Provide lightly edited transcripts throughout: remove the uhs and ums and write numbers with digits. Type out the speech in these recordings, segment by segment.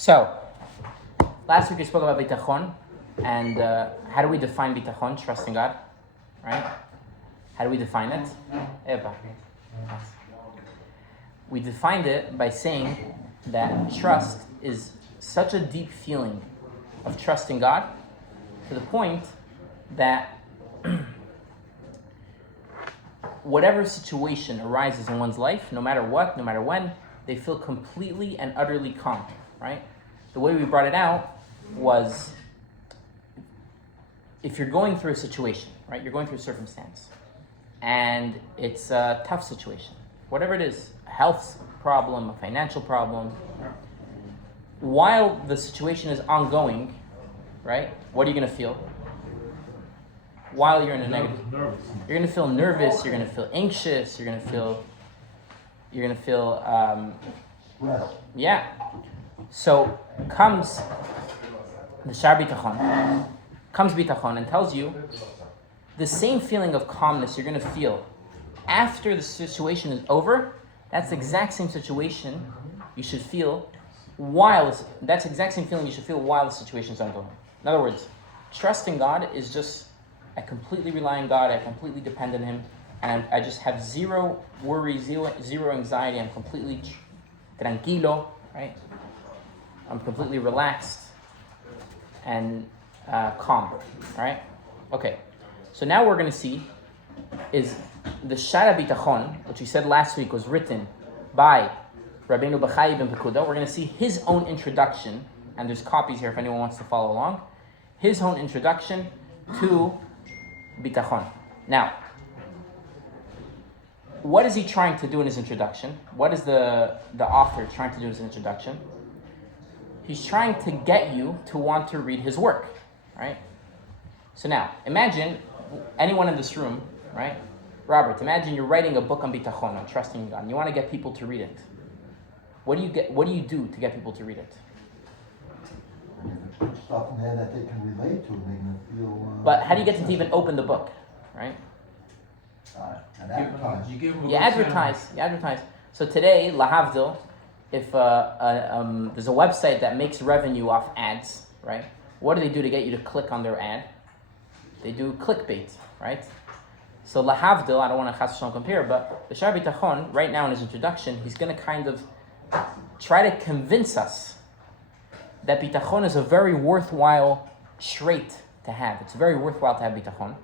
So, last week we spoke about bitachon, and how do we define bitachon, trust in God, right? How do we define it? Eva. We defined it by saying that trust is such a deep feeling of trusting God to the point that whatever situation arises in one's life, no matter what, no matter when, they feel completely and utterly calm, right? The way we brought it out was if you're going through a situation, right? You're going through a circumstance, and it's a tough situation, whatever it is, a health problem, a financial problem. While the situation is ongoing, right? What are you going to feel? While you're in a negative, you're going to feel nervous. You're going to feel anxious. You're going to feel. Yeah. So comes the Shar Bitachon, comes Bitachon and tells you the same feeling of calmness you're going to feel after the situation is over. That's the exact same situation you should feel that's the exact same feeling you should feel while the situation is ongoing. In other words, trusting God is just, I completely rely on God, I completely depend on Him, and I just have zero worry, zero anxiety, I'm completely tranquilo, right? I'm completely relaxed and calm, right? Okay, so now we're going to see is the Shara Bitachon, which we said last week was written by Rabbeinu Bachai ibn Pekuda. We're going to see his own introduction, and there's copies here if anyone wants to follow along. His own introduction to Bitachon. Now, what is he trying to do in his introduction? What is the author trying to do in his introduction? He's trying to get you to want to read his work, right? So now, imagine anyone in this room, right? Robert, imagine you're writing a book on bitachon, on trusting God, and you want to get people to read it. What do you do to get people to read it? Put stuff in there that they can relate to, make them feel. But how do you get them to even open the book, right? You advertise. So today, lahavdil, if there's a website that makes revenue off ads, right? What do they do to get you to click on their ad? They do clickbait, right? So lahavdil, I don't want to chas v'shalom compare, but the Shar Bitachon, right now in his introduction, he's going to kind of try to convince us that bitachon is a very worthwhile trait to have. It's very worthwhile to have bitachon.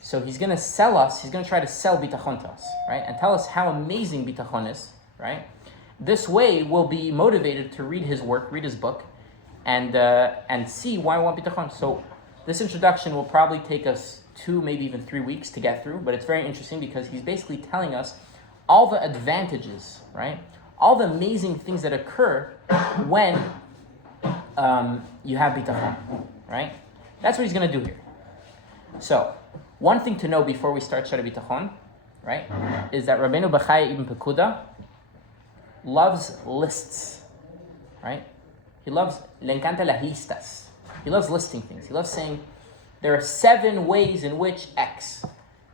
So he's going to try to sell bitachon to us, right? And tell us how amazing bitachon is, right? This way we'll be motivated to read his work, read his book, and see why we want bitachon. So this introduction will probably take us 2, maybe even 3 weeks to get through, but it's very interesting because he's basically telling us all the advantages, right? All the amazing things that occur when you have bitachon, right? That's what he's going to do here. So, one thing to know before we start Shara Bitachon, right, is that Rabbeinu Bachai ibn Pekuda loves lists, right? He loves le encanta las listas. He loves listing things. He loves saying there are 7 ways in which X.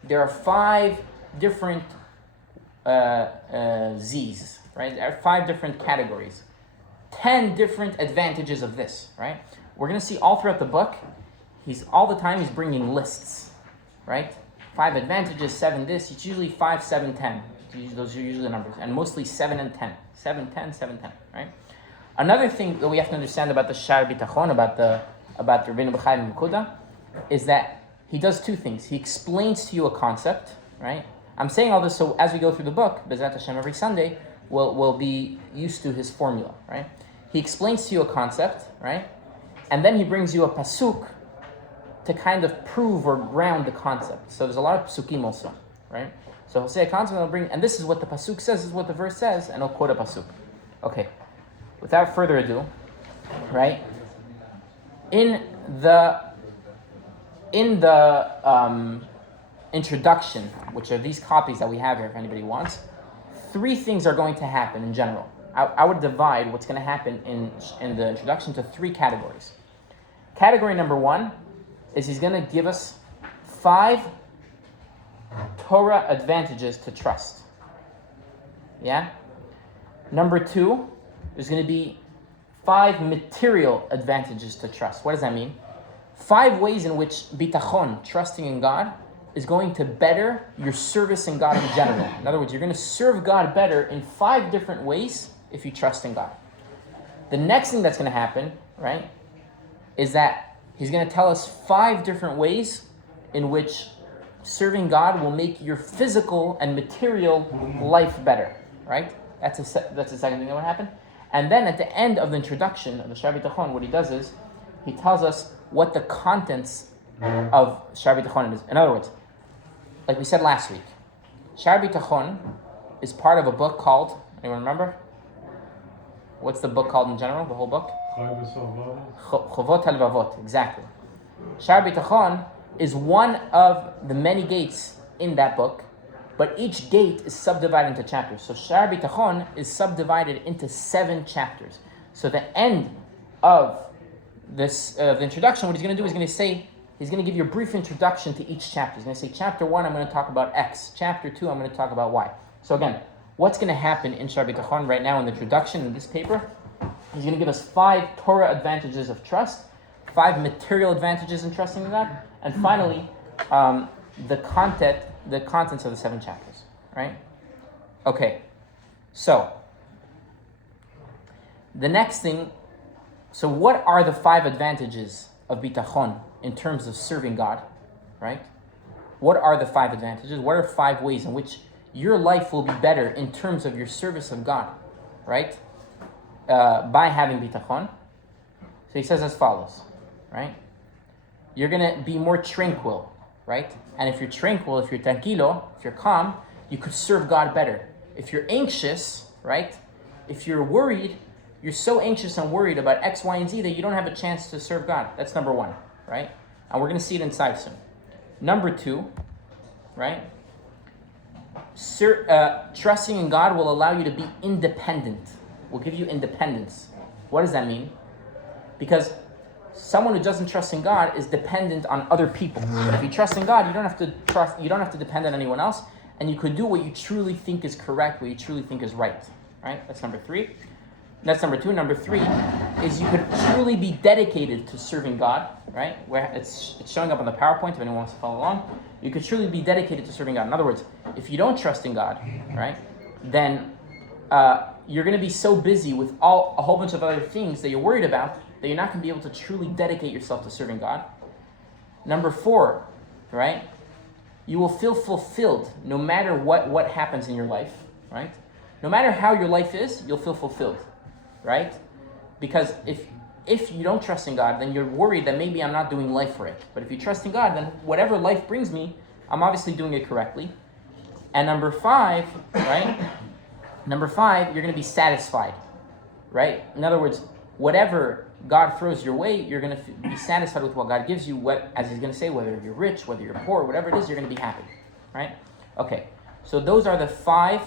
There are 5 different Z's, right? There are 5 different categories. 10 different advantages of this, right? We're going to see all throughout the book, he's bringing lists, right? 5 advantages, 7 this. It's usually 5, 7, 10. Those are usually the numbers. And mostly 7 and 10. 7, 10, 7, 10, right? Another thing that we have to understand about the Shar Bitachon, about Rabbeinu Bachai ibn Pekuda, is that he does 2 things. He explains to you a concept, right? I'm saying all this so as we go through the book, B'ezrat Hashem, every Sunday, we'll be used to his formula, right? He explains to you a concept, right? And then he brings you a pasuk to kind of prove or ground the concept. So there's a lot of pasukim also, right? So he'll say a concept and this is what the pasuk says, this is what the verse says, and he'll quote a pasuk. Okay, without further ado, right? In the introduction, which are these copies that we have here if anybody wants, 3 things are going to happen in general. I would divide what's going to happen in the introduction to 3 categories. Category number 1 is he's going to give us 5 Torah advantages to trust. Yeah? Number 2, there's going to be 5 material advantages to trust. What does that mean? 5 ways in which bitachon, trusting in God, is going to better your service in God in general. In other words, you're going to serve God better in 5 different ways if you trust in God. The next thing that's going to happen, right, is that he's going to tell us 5 different ways in which serving God will make your physical and material life better, right? That's the second thing that would happen. And then at the end of the introduction of the Shar Bitachon, what he does is he tells us what the contents of Shar Bitachon is. In other words, like we said last week, Shar Bitachon is part of a book called, anyone remember? What's the book called in general, the whole book? Chovot HaLevavot, exactly. Shar Bitachon is one of the many gates in that book, but each gate is subdivided into chapters. So Shar Bitachon is subdivided into 7 chapters. So the end of this the introduction, what he's going to do is he's going to give you a brief introduction to each chapter. He's going to say, chapter 1, I'm going to talk about X. Chapter 2, I'm going to talk about Y. So again, what's going to happen in Shar Bitachon right now in the introduction in this paper? He's going to give us 5 Torah advantages of trust, 5 material advantages in trusting in God, and finally, the contents of the 7 chapters, right? Okay, so the next thing, so what are the 5 advantages of bitachon in terms of serving God, right? What are the 5 advantages? What are 5 ways in which your life will be better in terms of your service of God, right? By having bitachon. So he says as follows, right? You're going to be more tranquil, right? And if you're tranquil, if you're tranquilo, if you're calm, you could serve God better. If you're anxious, right? If you're worried, you're so anxious and worried about X, Y, and Z that you don't have a chance to serve God. That's number 1, right? And we're going to see it inside soon. Number 2, right? Trusting in God will allow you to be independent. Will give you independence. What does that mean? Because someone who doesn't trust in God is dependent on other people. But if you trust in God, you don't have to depend on anyone else, and you could do what you truly think is correct, what you truly think is right. Right? That's number 3. That's number 2. Number 3 is you could truly be dedicated to serving God, right? Where it's showing up on the PowerPoint if anyone wants to follow along. You could truly be dedicated to serving God. In other words, if you don't trust in God, right, then you're going to be so busy with a whole bunch of other things that you're worried about that you're not going to be able to truly dedicate yourself to serving God. Number 4, right? You will feel fulfilled no matter what happens in your life, right? No matter how your life is, you'll feel fulfilled, right? Because if you don't trust in God, then you're worried that maybe I'm not doing life right. But if you trust in God, then whatever life brings me, I'm obviously doing it correctly. And number 5, right? Number 5, you're going to be satisfied, right? In other words, whatever God throws your way, you're going to be satisfied with what God gives you, as he's going to say, whether you're rich, whether you're poor, whatever it is, you're going to be happy, right? Okay, so those are the 5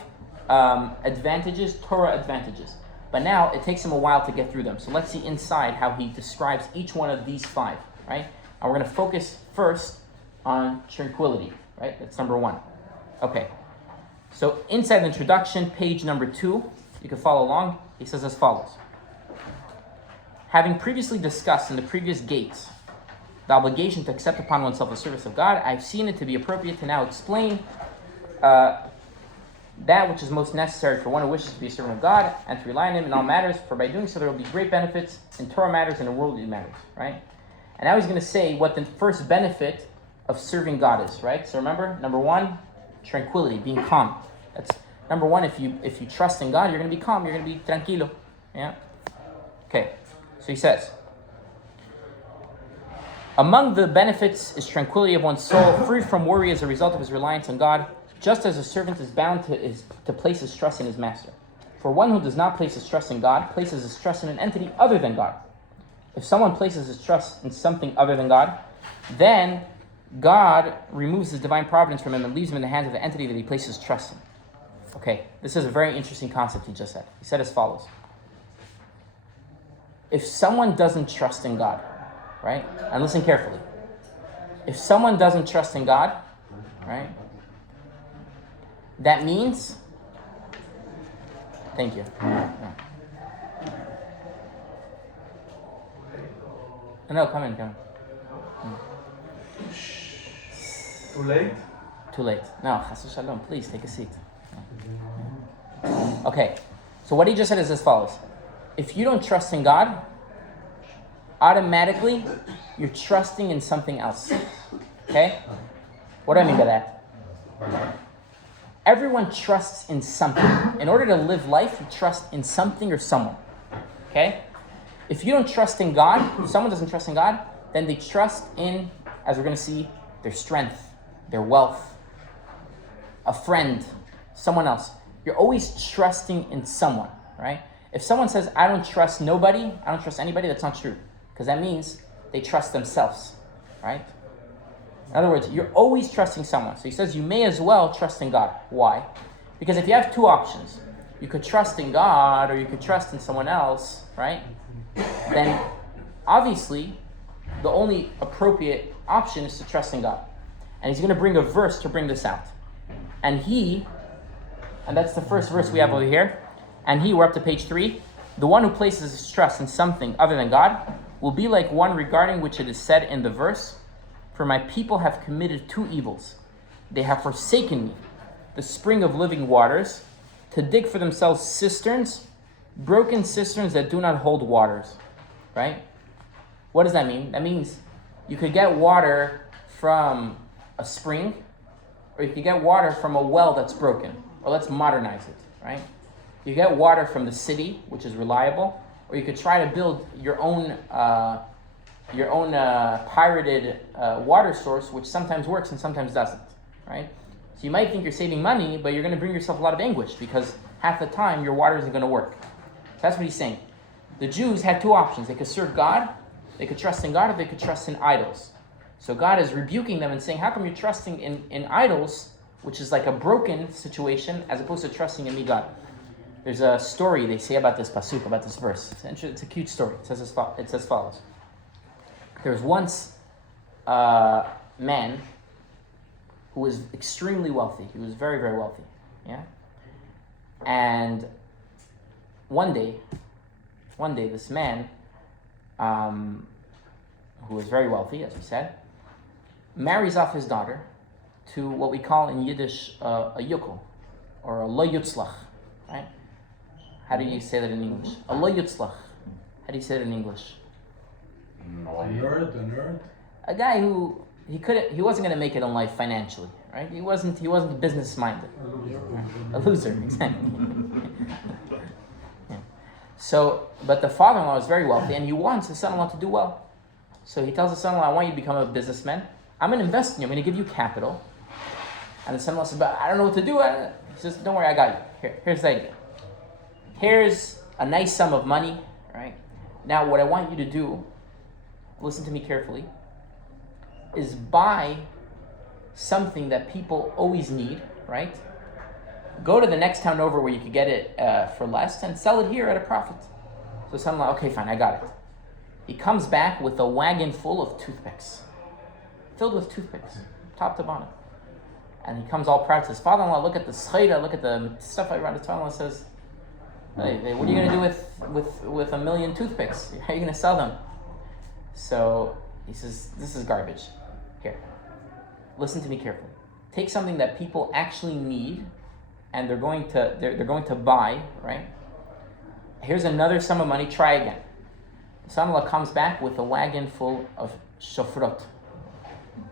advantages, Torah advantages. But now, it takes him a while to get through them. So let's see inside how he describes each one of these 5, right? And we're going to focus first on tranquility, right? That's number 1. Okay, so inside the introduction, page number 2, you can follow along. He says as follows. Having previously discussed in the previous gates the obligation to accept upon oneself the service of God, I've seen it to be appropriate to now explain that which is most necessary for one who wishes to be a servant of God and to rely on Him in all matters, for by doing so there will be great benefits in Torah matters and in worldly matters, right? And now he's going to say what the first benefit of serving God is, right? So remember, number 1, tranquility, being calm. That's number 1. If you trust in God, you're going to be calm. You're going to be tranquilo. Yeah. Okay. So he says, among the benefits is tranquility of one's soul, free from worry as a result of his reliance on God, just as a servant is bound to place his trust in his master. For one who does not place his trust in God places his trust in an entity other than God. If someone places his trust in something other than God, then God removes his divine providence from him and leaves him in the hands of the entity that he places trust in. Okay, this is a very interesting concept he just said. He said as follows. If someone doesn't trust in God, right? And listen carefully. If someone doesn't trust in God, right? That means, thank you. No, come in. Too late? Too late. No, chas v'shalom, please take a seat. Okay, so what he just said is as follows. If you don't trust in God, automatically you're trusting in something else. Okay? What do I mean by that? Everyone trusts in something. In order to live life, you trust in something or someone. Okay? If you don't trust in God, if someone doesn't trust in God, then they trust in, as we're going to see, their strength, their wealth, a friend, someone else. You're always trusting in someone, right? If someone says, I don't trust nobody, I don't trust anybody, that's not true. Because that means they trust themselves, right? In other words, you're always trusting someone. So he says you may as well trust in God. Why? Because if you have two options, you could trust in God or you could trust in someone else, right? Then obviously the only appropriate option is to trust in God. And he's going to bring a verse to bring this out. And that's the first verse we have over here. And we're up to page 3. The one who places his trust in something other than God will be like one regarding which it is said in the verse, for my people have committed 2 evils. They have forsaken me, the spring of living waters, to dig for themselves cisterns, broken cisterns that do not hold waters. Right? What does that mean? That means you could get water from a spring, or you could get water from a well that's broken. Or let's modernize it, right? You get water from the city, which is reliable, or you could try to build your own pirated water source, which sometimes works and sometimes doesn't, right? So you might think you're saving money, but you're going to bring yourself a lot of anguish because half the time your water isn't going to work. So that's what he's saying. The Jews had 2 options. They could serve God, they could trust in God, or they could trust in idols. So God is rebuking them and saying, how come you're trusting in idols, which is like a broken situation, as opposed to trusting in me, God? There's a story they say about this pasuk, about this verse. It's a cute story. It says as follows. There was once a man who was extremely wealthy. He was very, very wealthy. Yeah? And one day, this man, who was very wealthy, as we said, marries off his daughter to what we call in Yiddish a yukel, or a lo yutzlach, right? How do you say that in English? A lo yutzlach. How do you say it in English? A nerd. A guy who he wasn't going to make it in life financially, right? He wasn't business minded. A loser, exactly. Yeah. So, but the father-in-law is very wealthy, and he wants his son-in-law to do well. So he tells his son-in-law, I want you to become a businessman. I'm going to invest in you. I'm going to give you capital. And the son-in-law says, but I don't know what to do. He says, don't worry, I got you. Here's the idea. Here's a nice sum of money, right? Now, what I want you to do, listen to me carefully, is buy something that people always need, right? Go to the next town over where you could get it for less and sell it here at a profit. So son-in-law, okay, fine, I got it. He comes back with a wagon full of toothpicks. Filled with toothpicks, top to bottom. And he comes all proud to his father-in-law, look at the scheda, look at the stuff I wrote. His father-in-law says, hey, what are you going to do with 1,000,000 toothpicks? How are you going to sell them? So he says, this is garbage. Here, listen to me carefully. Take something that people actually need and they're going to buy, right? Here's another sum of money, try again. The son-in-law comes back with a wagon full of shofrot.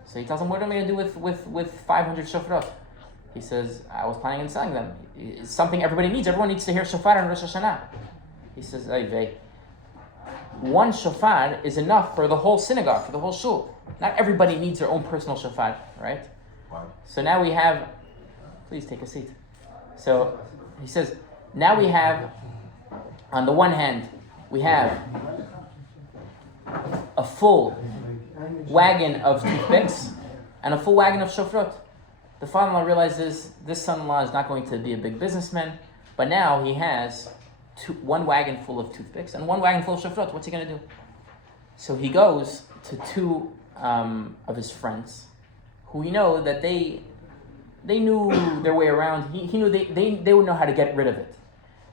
So he tells him, what am I going to do with 500 shofrot? He says, I was planning on selling them. It's something everybody needs. Everyone needs to hear shofar on Rosh Hashanah. He says, hey, one shofar is enough for the whole synagogue, for the whole shul. Not everybody needs their own personal shofar, right? Wow. So now we have, please take a seat. So he says, now we have, on the one hand, we have a full wagon of toothpicks and a full wagon of shofrot. The father-in-law realizes this son-in-law is not going to be a big businessman, but now he has one wagon full of toothpicks and one wagon full of shofrot. What's he going to do? So he goes to 2 of his friends, who we know that they knew their way around. He knew they would know how to get rid of it.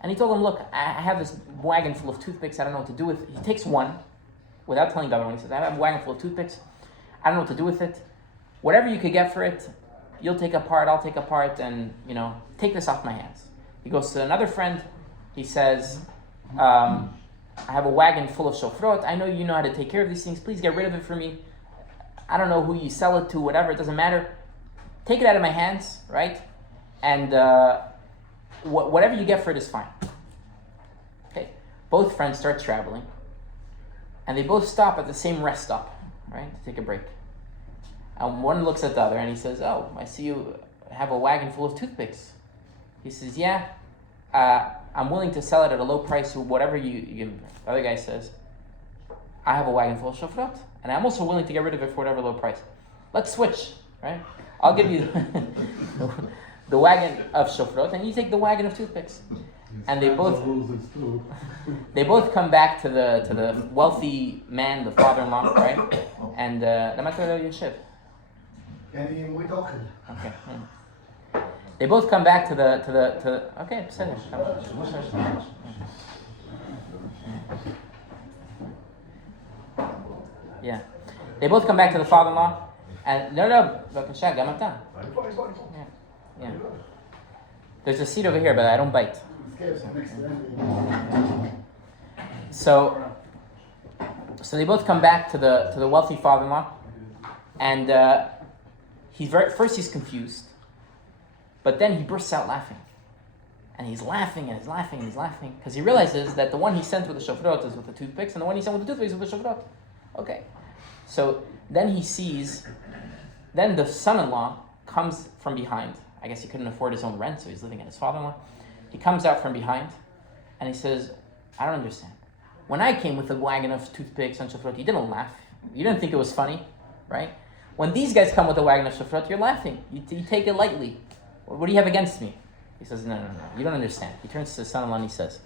And he told them, look, I have this wagon full of toothpicks. I don't know what to do with it. He takes one, without telling the other one, he says, I have a wagon full of toothpicks. I don't know what to do with it. Whatever you could get for it, you'll take apart, I'll take apart, and, take this off my hands. He goes to another friend. He says, I have a wagon full of shofrot. I know you know how to take care of these things. Please get rid of it for me. I don't know who you sell it to, whatever. It doesn't matter. Take it out of my hands, right? And whatever you get for it is fine. Okay. Both friends start traveling. And they both stop at the same rest stop, right? To take a break. And one looks at the other and he says, oh, I see you have a wagon full of toothpicks. He says, yeah, I'm willing to sell it at a low price or whatever you give me. The other guy says, I have a wagon full of shofrot, and I'm also willing to get rid of it for whatever low price. Let's switch, right? I'll give you the wagon of shofrot, and you take the wagon of toothpicks. And they both come back to the wealthy man, the father-in-law, right? And okay. They both come back to the okay, yeah. They both come back to the father-in-law and yeah. There's a seat over here, but I don't bite. So they both come back to the wealthy father-in-law, and he's confused. But then he bursts out laughing. And he's laughing and he's laughing and he's laughing because he realizes that the one he sent with the shofrot is with the toothpicks and the one he sent with the toothpicks is with the shofrot. Okay. So then he sees, then the son-in-law comes from behind. I guess he couldn't afford his own rent, so he's living at his father-in-law. He comes out from behind and he says, I don't understand. When I came with a wagon of toothpicks and shofrot, you didn't laugh. You didn't think it was funny, right? When these guys come with a wagon of shofrot, you're laughing. You take it lightly. What do you have against me? He says, no, you don't understand. He turns to his son-in-law and he says,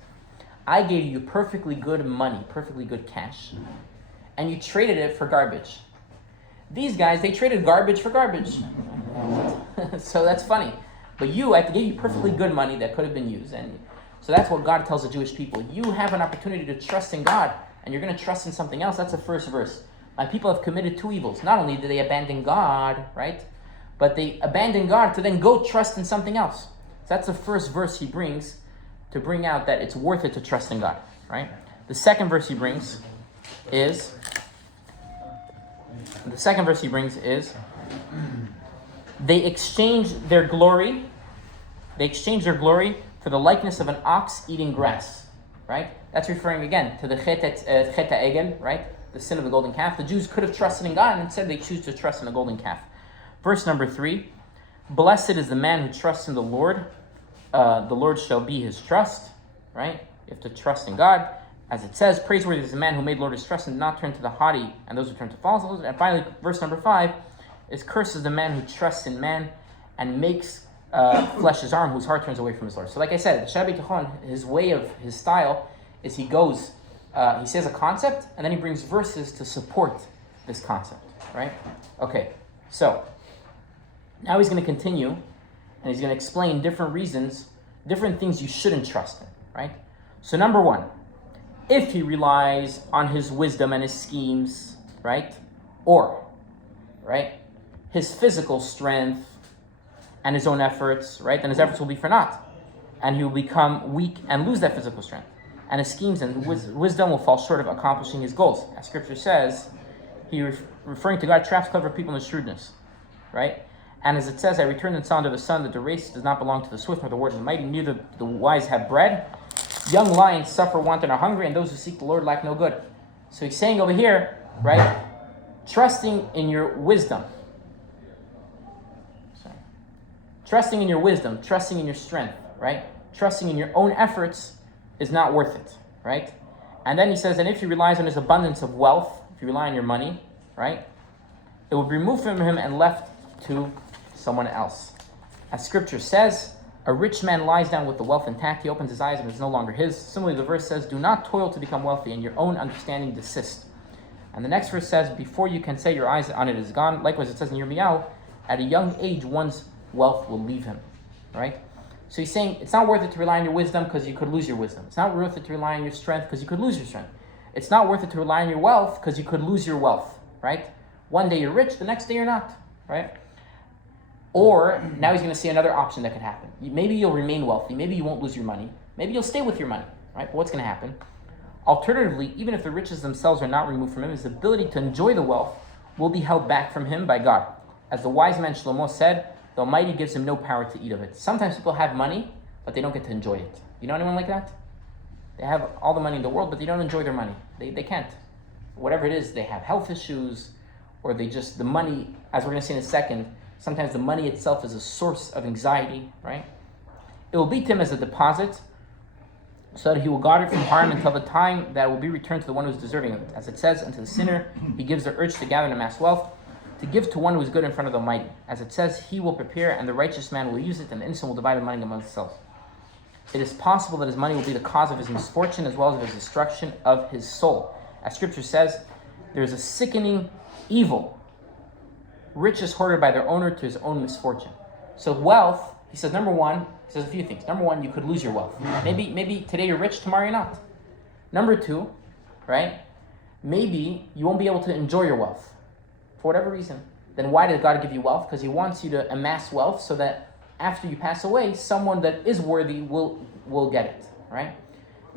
I gave you perfectly good money, perfectly good cash, and you traded it for garbage. These guys, they traded garbage for garbage. So that's funny. But I gave you perfectly good money that could have been used. And so that's what God tells the Jewish people. You have an opportunity to trust in God, and you're going to trust in something else. That's the first verse. My people have committed two evils. Not only did they abandon God, right? But they abandon God to then go trust in something else. So that's the first verse he brings to bring out that it's worth it to trust in God, right? The second verse he brings is they exchange their glory for the likeness of an ox eating grass, right? That's referring again to the chet ha'egel, right? The sin of the golden calf. The Jews could have trusted in God and instead they choose to trust in a golden calf. Verse number 3, blessed is the man who trusts in the Lord. The Lord shall be his trust, right? You have to trust in God. As it says, praiseworthy is the man who made Lord his trust and did not turn to the haughty and those who turn to falsehood. And finally, verse number 5 is cursed is the man who trusts in man and makes flesh his arm, whose heart turns away from his Lord. So like I said, the Shabbat Tichon, his style is he says a concept and then he brings verses to support this concept, right? Okay, so now he's going to continue, and he's going to explain different reasons, different things you shouldn't trust in, right? So number 1, if he relies on his wisdom and his schemes, right? Or, right? His physical strength and his own efforts, right? Then his efforts will be for naught. And he will become weak and lose that physical strength. And his schemes and wisdom will fall short of accomplishing his goals. As scripture says, referring to God, traps clever people in his shrewdness, right? And as it says, I returned and saw under the sun that the race does not belong to the swift nor the word of the mighty, neither the wise have bread. Young lions suffer want and are hungry, and those who seek the Lord lack no good. So he's saying over here, right, trusting in your wisdom. Trusting in your wisdom, trusting in your strength, right? Trusting in your own efforts is not worth it, right? And then he says, and if he relies on his abundance of wealth, if you rely on your money, right, it will be removed from him and left to someone else. As scripture says, a rich man lies down with the wealth intact, he opens his eyes and it is no longer his. Similarly, the verse says, do not toil to become wealthy, and your own understanding desist. And the next verse says, before you can say your eyes on it is gone. Likewise, it says in Yirmiyahu, at a young age, one's wealth will leave him, right? So he's saying, it's not worth it to rely on your wisdom because you could lose your wisdom. It's not worth it to rely on your strength because you could lose your strength. It's not worth it to rely on your wealth because you could lose your wealth, right? One day you're rich, the next day you're not, right? Or now he's going to see another option that could happen. Maybe you'll remain wealthy. Maybe you won't lose your money. Maybe you'll stay with your money, right? But what's going to happen? Alternatively, even if the riches themselves are not removed from him, his ability to enjoy the wealth will be held back from him by God. As the wise man Shlomo said, the Almighty gives him no power to eat of it. Sometimes people have money, but they don't get to enjoy it. You know anyone like that? They have all the money in the world, but they don't enjoy their money. They can't. Whatever it is, they have health issues, or the money, as we're going to see in a second, sometimes the money itself is a source of anxiety, right? It will be to him as a deposit, so that he will guard it from harm until the time that it will be returned to the one who is deserving of it. As it says, unto the sinner, he gives the urge to gather and amass wealth, to give to one who is good in front of the Almighty. As it says, he will prepare, and the righteous man will use it, and the innocent will divide the money among themselves. It is possible that his money will be the cause of his misfortune as well as of his destruction of his soul. As Scripture says, there is a sickening evil, riches hoarded by their owner to his own misfortune. So wealth, he says, number one, he says a few things. Number one, you could lose your wealth. Maybe today you're rich, tomorrow you're not. Number two, right? Maybe you won't be able to enjoy your wealth for whatever reason. Then why did God give you wealth? Because he wants you to amass wealth so that after you pass away, someone that is worthy will get it, right?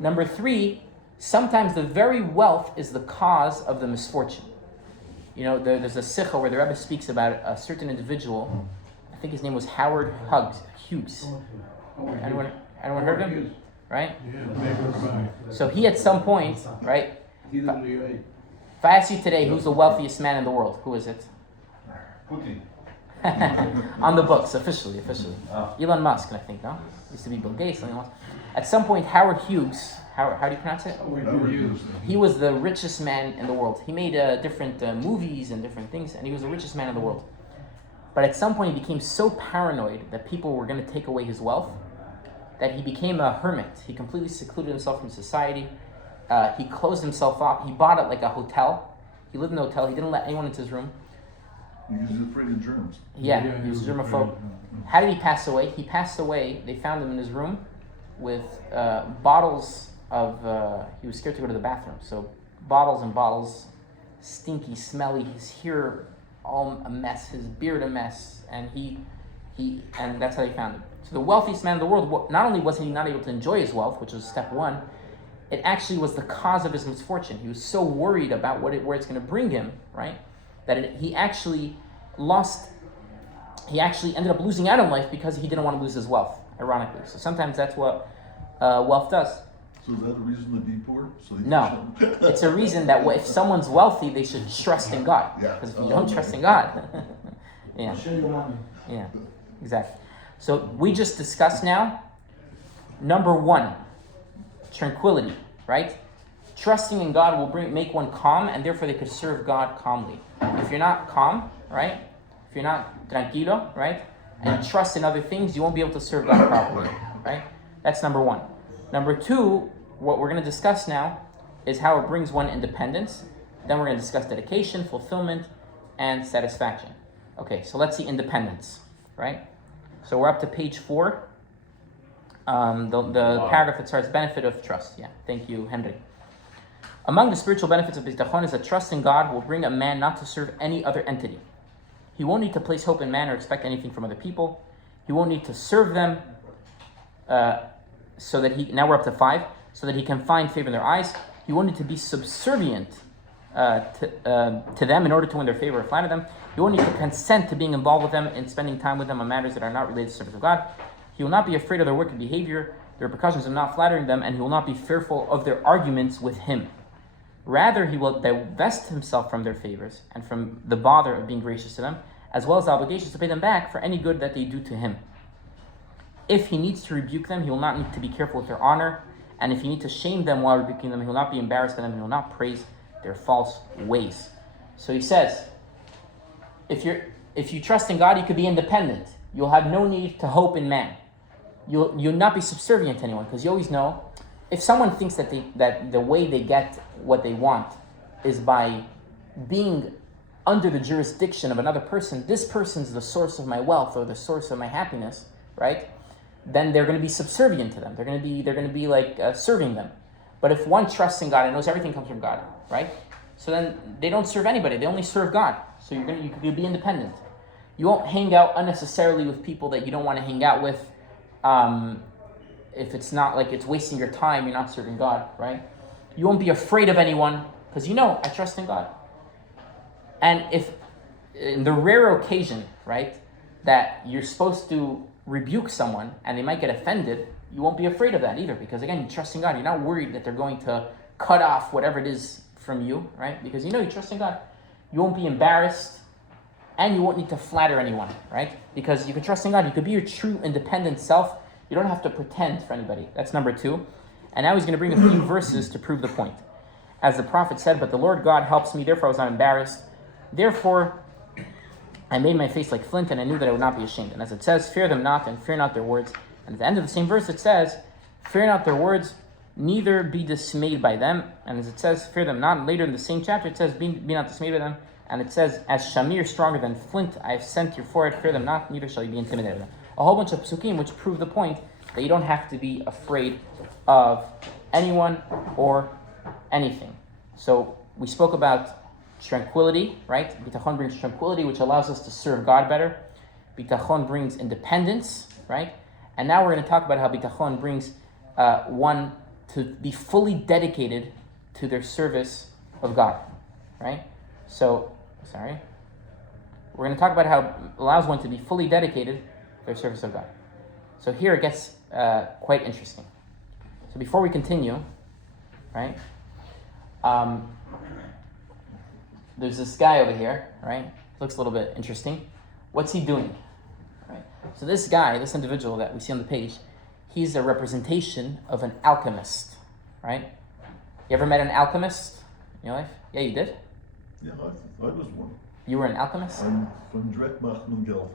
Number three, sometimes the very wealth is the cause of the misfortune. You know, there's a sikha where the Rebbe speaks about a certain individual. I think his name was Howard Hughes. Anyone heard of him? Right? So he at some point, right? If I ask you today, who's the wealthiest man in the world? Who is it? Putin. On the books, officially. Elon Musk, I think, no? Used to be Bill Gates, something else. At some point, Howard Hughes, how do you pronounce it? He was the richest man in the world. He made different movies and different things, and he was the richest man in the world. But at some point, he became so paranoid that people were going to take away his wealth that he became a hermit. He completely secluded himself from society. He closed himself off. He bought it like a hotel. He lived in a hotel. He didn't let anyone into his room. Because he's afraid of germs. Yeah, he was germaphobe. How did he pass away? He passed away. They found him in his room with bottles of, he was scared to go to the bathroom. So bottles and bottles, stinky, smelly, his hair all a mess, his beard a mess, and and that's how they found him. So the wealthiest man in the world, not only was he not able to enjoy his wealth, which was step one, it actually was the cause of his misfortune. He was so worried about where it's going to bring him, right, that he actually ended up losing out in life because he didn't want to lose his wealth, ironically. So sometimes that's what wealth does. So is that a reason to be poor? No, it's a reason that if someone's wealthy, they should trust in God. Because if you don't trust in God, yeah, exactly. So we just discussed now, number one, tranquility, right? Trusting in God will make one calm, and therefore they could serve God calmly. If you're not calm, right? If you're not tranquilo, right? And you trust in other things, you won't be able to serve God properly, right? That's number one. Number two, what we're going to discuss now is how it brings one independence. Then we're going to discuss dedication, fulfillment, and satisfaction. Okay, so let's see independence, right? So we're up to page 4. The paragraph that starts benefit of trust. Yeah, thank you, Henry. Among the spiritual benefits of bitachon is that trust in God will bring a man not to serve any other entity. He won't need to place hope in man or expect anything from other people. He won't need to serve them so that now we're up to 5, so that he can find favor in their eyes. He won't need to be subservient to them in order to win their favor or flatter them. He won't need to consent to being involved with them and spending time with them on matters that are not related to the service of God. He will not be afraid of their wicked behavior, the repercussions of not flattering them, and he will not be fearful of their arguments with him. Rather, he will divest himself from their favors and from the bother of being gracious to them, as well as the obligations to pay them back for any good that they do to him. If he needs to rebuke them, he will not need to be careful with their honor, and if he needs to shame them while rebuking them, he will not be embarrassed by them, he will not praise their false ways. So he says, if you trust in God, you could be independent. You'll have no need to hope in man. You'll not be subservient to anyone, because you always know, if someone thinks that the way they get what they want is by being under the jurisdiction of another person, this person's the source of my wealth or the source of my happiness, right? Then they're going to be subservient to them. They're going to be like serving them. But if one trusts in God and knows everything comes from God, right? So then they don't serve anybody. They only serve God. So you could be independent. You won't hang out unnecessarily with people that you don't want to hang out with. If it's not like it's wasting your time, you're not serving God, right? You won't be afraid of anyone because I trust in God. And if in the rare occasion, right, that you're supposed to rebuke someone and they might get offended, you won't be afraid of that either because, again, you trust in God. You're not worried that they're going to cut off whatever it is from you, right? Because you trust in God. You won't be embarrassed and you won't need to flatter anyone, right? Because you can trust in God. You could be your true independent self. You don't have to pretend for anybody. That's number 2. And now he's going to bring a few verses to prove the point. As the prophet said, but the Lord God helps me, therefore I was not embarrassed. Therefore, I made my face like flint, and I knew that I would not be ashamed. And as it says, fear them not, and fear not their words. And at the end of the same verse, it says, fear not their words, neither be dismayed by them. And as it says, fear them not. And later in the same chapter, it says, be not dismayed by them. And it says, as Shamir stronger than flint, I have sent your forehead, fear them not, neither shall you be intimidated by them. A whole bunch of psukim which prove the point that you don't have to be afraid of anyone or anything. So we spoke about tranquility, right? Bitachon brings tranquility, which allows us to serve God better. Bitachon brings independence, right? And now we're going to talk about how bitachon brings one to be fully dedicated to their service of God, right? So, we're going to talk about how it allows one to be fully dedicated to their service of God. So here it gets quite interesting. So before we continue, right? There's this guy over here, right? Looks a little bit interesting. What's he doing? Right? So this guy, this individual that we see on the page, he's a representation of an alchemist, right? You ever met an alchemist in your life? Yeah, you did? Yeah, I was one. You were an alchemist? I'm from Drek Geld.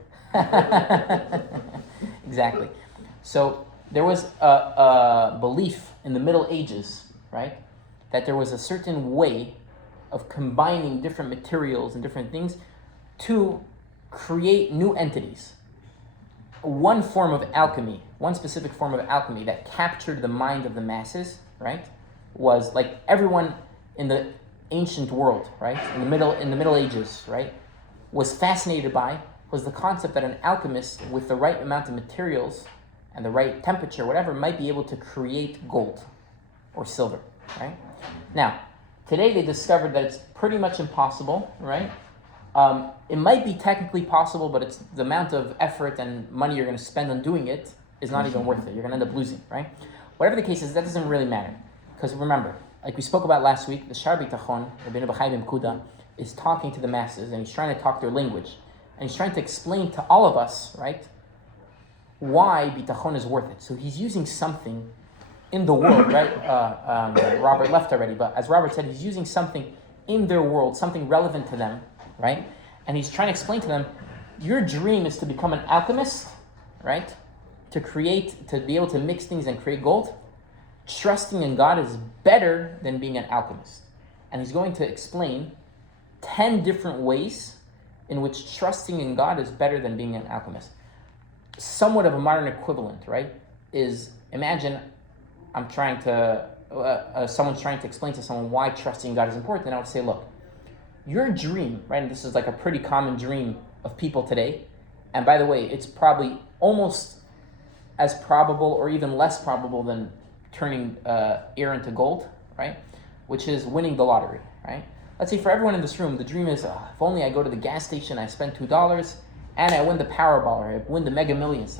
Exactly. So there was a belief in the Middle Ages, right? That there was a certain way of combining different materials and different things to create new entities. One form of alchemy, one specific form of alchemy that captured the mind of the masses, right, was like everyone in the ancient world, right, in the Middle Ages, right, was fascinated by was the concept that an alchemist with the right amount of materials and the right temperature, whatever, might be able to create gold or silver, right? Now, today they discovered that it's pretty much impossible, right? It might be technically possible, but it's the amount of effort and money you're going to spend on doing it is not even worth it. You're going to end up losing, right? Whatever the case is, that doesn't really matter. Because remember, like we spoke about last week, the Shar Bitachon, Rabbeinu Bachai ben Kuda, is talking to the masses, and he's trying to talk their language. And he's trying to explain to all of us, right, why Bitachon is worth it. So he's using something in the world, right? Robert left already, but as Robert said, he's using something in their world, something relevant to them, right? And he's trying to explain to them, your dream is to become an alchemist, right? To be able to mix things and create gold. Trusting in God is better than being an alchemist. And he's going to explain 10 different ways in which trusting in God is better than being an alchemist. Somewhat of a modern equivalent, right, is imagine someone's trying to explain to someone why trusting God is important, and I would say, look, your dream, right, and this is like a pretty common dream of people today, and by the way, it's probably almost as probable or even less probable than turning air into gold, right, which is winning the lottery, right? Let's say for everyone in this room, the dream is, if only I go to the gas station, I spend $2, and I win the Powerball, or I win the Mega Millions.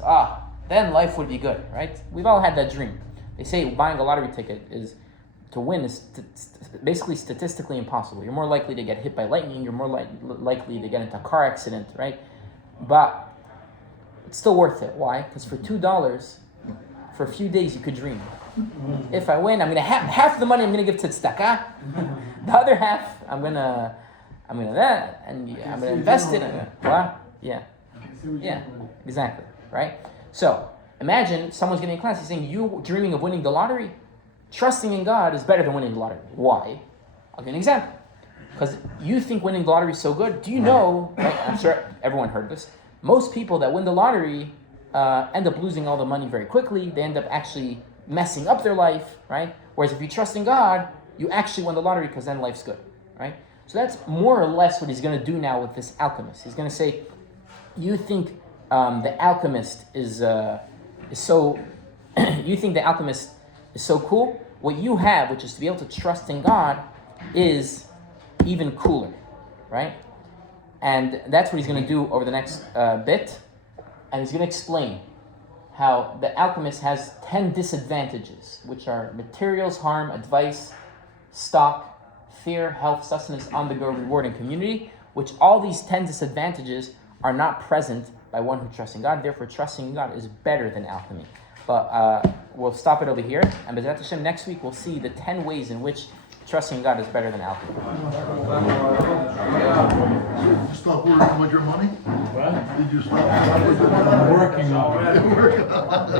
Then life would be good, right? We've all had that dream. They say buying a lottery ticket to win is basically statistically impossible. You're more likely to get hit by lightning. You're more likely to get into a car accident, right? But it's still worth it. Why? Because for $2, for a few days, you could dream. If I win, I'm gonna half the money I'm gonna give to tzedakah. The other half I'm gonna invest in it. What? Yeah, exactly, right? So imagine someone's getting a class. He's saying, you dreaming of winning the lottery? Trusting in God is better than winning the lottery. Why? I'll give you an example. Because you think winning the lottery is so good. Do you know, right, I'm sure everyone heard this, most people that win the lottery end up losing all the money very quickly. They end up actually messing up their life, right? Whereas if you trust in God, you actually won the lottery because then life's good, right? So that's more or less what he's going to do now with this alchemist. He's going to say, you think the alchemist is so, you think the alchemist is so cool. What you have, which is to be able to trust in God, is even cooler, right? And that's what he's going to do over the next bit. And he's going to explain how the alchemist has 10 disadvantages, which are materials, harm, advice, stock, fear, health, sustenance, on-the-go, reward, and community, which all these 10 disadvantages are not present by one who trusts in God. Therefore, trusting in God is better than alchemy. But we'll stop it over here. And B'ezrat Hashem, next week we'll see the 10 ways in which trusting in God is better than alchemy. Did you stop working with your money? What? Did you stop working with your money? Working on it. Working on it.